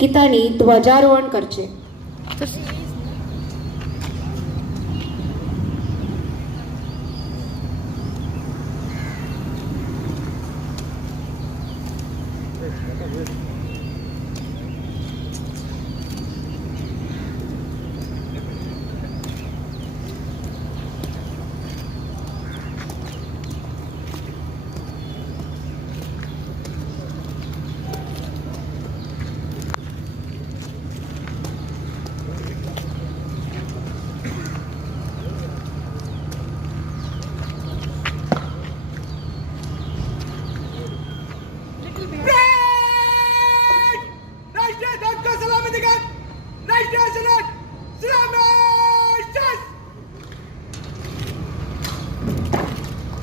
की तांणी ध्वजारोहण करचे.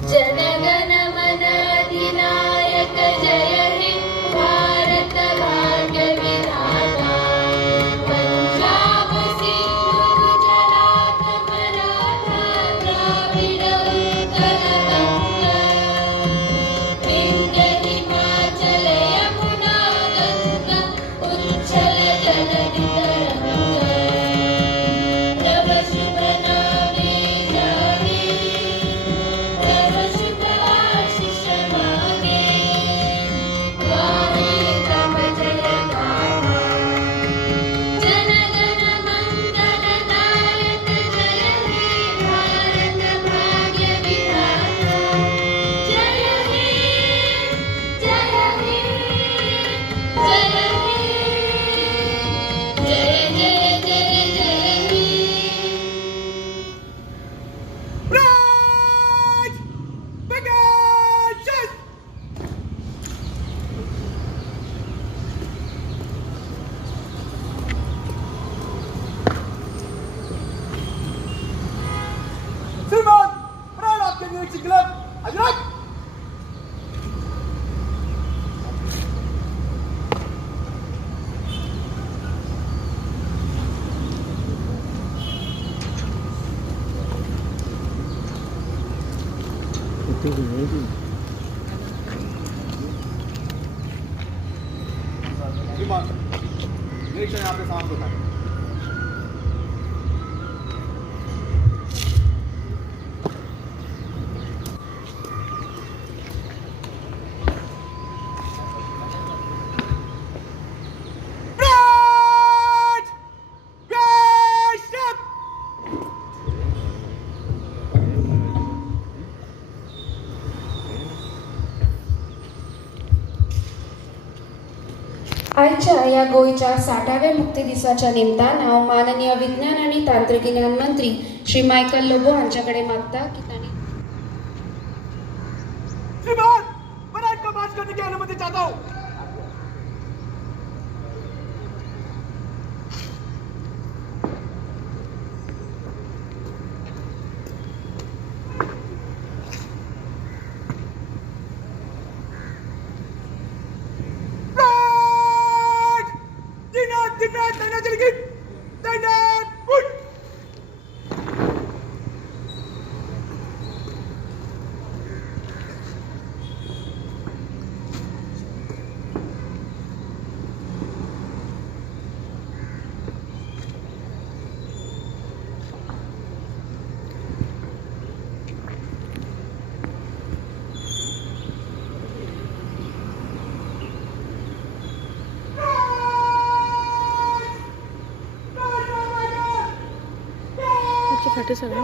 जनगण मन अधिनायक जय हे भारत भाग्य विधाता पंजाब सिंधु गुजरात मराठा द्राविड उत्कल गंगा विंध्य हिमाचल यमुना गंगा उच्छल जलधि तरंगा तव शुभ नामे जागे तव शुभ आशीष मागे गाहे तव जय गाथा जनगण मंगल नायक जय हे भारत भाग्य विधाता जय हे जय हे जय हे जय जय जय जय हे श्रीमान प्राण आपके निरीक्षक क्लब हजरत श्रीमान निरीक्षण यहाँ पे सामने होता है. आजच्या या गोयच्या 60व्या मुक्ती दिसाच्या निमतान हांव माननीय विज्ञान आणि तांत्रिकीज्ञान मंत्री श्री मायकल लोबो हांच्याकडे मागता की तांणी श्रीमान परेड को मार्च करने की अनुमति चाहता हूँ. तैनात जलगी तैनात उठ. फाटे सगळं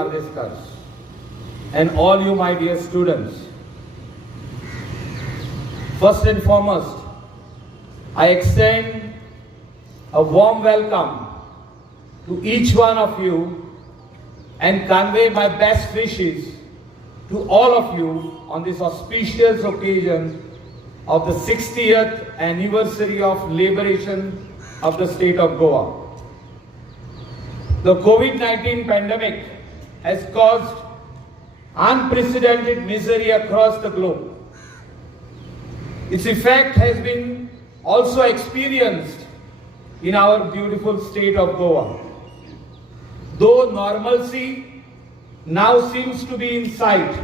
Bardeskars, and all you my dear students. First and foremost, I extend a warm welcome to each one of you and convey my best wishes to all of you on this auspicious occasion of the 60th anniversary of liberation of the state of Goa. The COVID-19 pandemic has caused unprecedented misery across the globe. Its effect has been also experienced in our beautiful state of Goa. Though normalcy now seems to be in sight,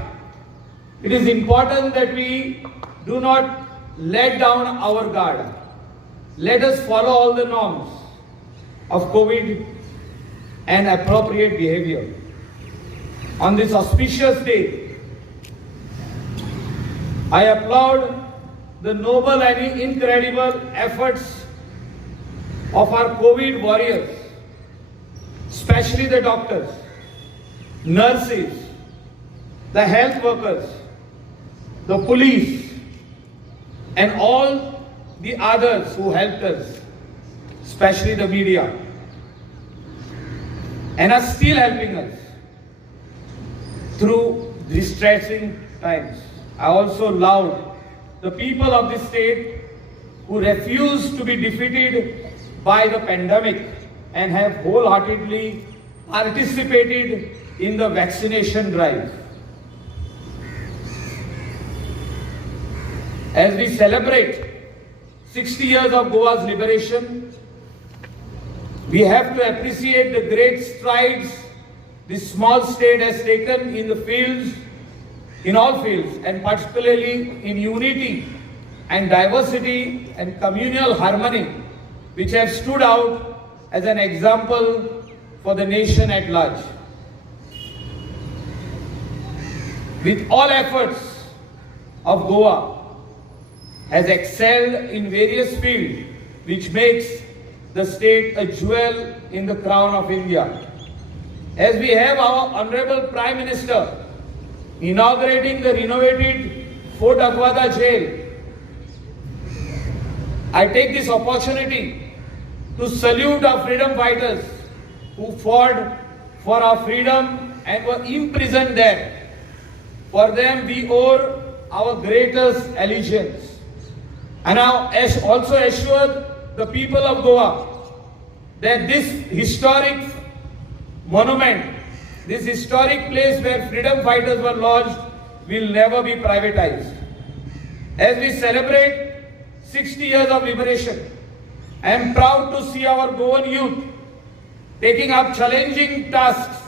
it is important that we do not let down our guard. Let us follow all the norms of COVID and appropriate behavior. On this auspicious day, I applaud the noble and incredible efforts of our COVID warriors, especially the doctors, nurses, the health workers, the police, and all the others who helped us, especially the media, and are still helping us through distressing times. I also laud the people of this state who refuse to be defeated by the pandemic and have wholeheartedly participated in the vaccination drive. As we celebrate 60 years of Goa's liberation, we have to appreciate the great strides this small state has taken in the fields, in all fields, and particularly in unity and diversity and communal harmony, which have stood out as an example for the nation at large. With all efforts of Goa has excelled in various fields, which makes the state a jewel in the crown of India. As we have our Honorable Prime Minister inaugurating the renovated Fort Aguada jail, I take this opportunity to salute our freedom fighters who fought for our freedom and were imprisoned there. For them we owe our greatest allegiance. And I also assure the people of Goa that this historic monument, this historic place where freedom fighters were lodged, will never be privatized. As we celebrate 60 years of liberation, I am proud to see our Goan youth taking up challenging tasks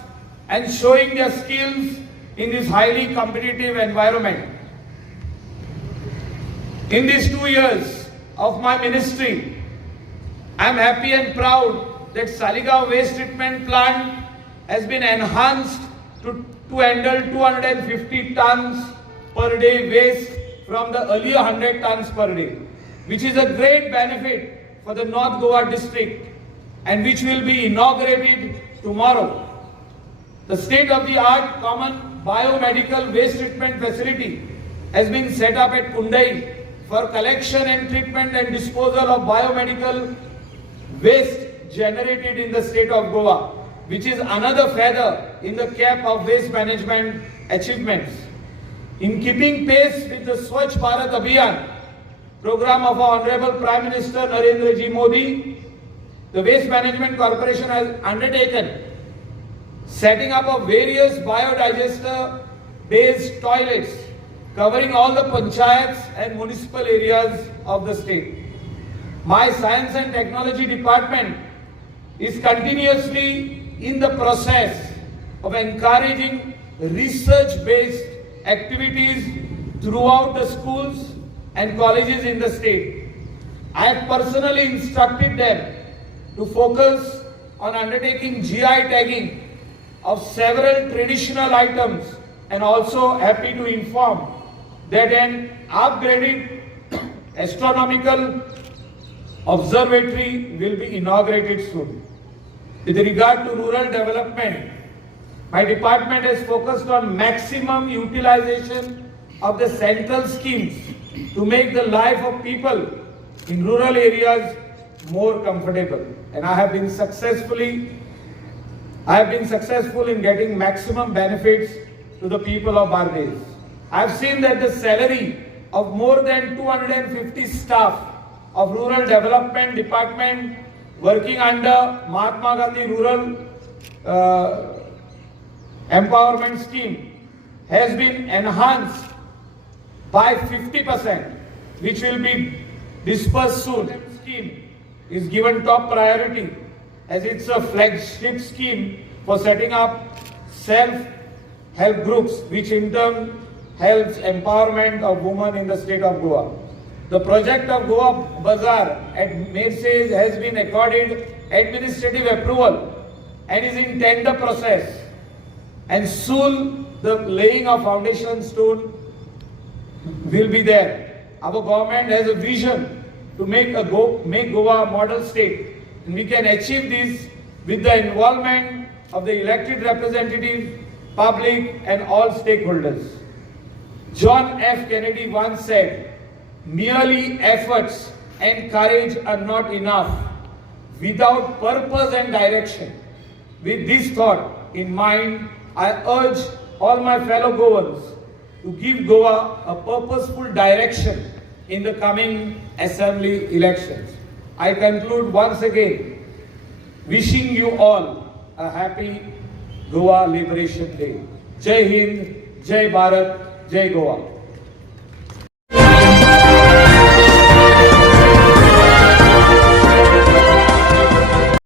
and showing their skills in this highly competitive environment. In these 2 years of my ministry, I am happy and proud that Saligaon waste treatment plant has been enhanced to handle 250 tons per day waste from the earlier 100 tons per day, which is a great benefit for the North Goa district and which will be inaugurated tomorrow. The state-of-the-art common biomedical waste treatment facility has been set up at Kundai for collection and treatment and disposal of biomedical waste generated in the state of Goa, which is another feather in the cap of waste management achievements. In keeping pace with the Swachh Bharat Abhiyan program of our Honorable Prime Minister Narendra Ji Modi, the Waste Management Corporation has undertaken setting up of various biodigester-based toilets covering all the panchayats and municipal areas of the state. My Science and Technology Department is continuously in the process of encouraging research-based activities throughout the schools and colleges in the state. I have personally instructed them to focus on undertaking GI tagging of several traditional items, and also happy to inform that an upgraded astronomical observatory will be inaugurated soon. With regard to rural development, My department has focused on maximum utilization of the central schemes to make the life of people in rural areas more comfortable. And I have been successful in getting maximum benefits to the people of Bardes. I have seen that the salary of more than 250 staff of Rural Development Department working under Mahatma Gandhi Rural Empowerment Scheme has been enhanced by 50%, which will be dispersed soon. The scheme is given top priority as it's a flagship scheme for setting up self-help groups, which in turn helps empowerment of women in the state of Goa. The project of Goa Bazaar at Mercedes has been accorded administrative approval and is in tender process. And soon the laying of foundation stone will be there. Our government has a vision to make Goa a model state, and we can achieve this with the involvement of the elected representatives, public, and all stakeholders. John F. Kennedy once said, "Merely efforts and courage are not enough without purpose and direction." With this thought in mind, I urge all my fellow Goans to give Goa a purposeful direction in the coming assembly elections. I conclude once again wishing you all a happy Goa Liberation Day. Jai Hind, Jai Bharat, Jai Goa.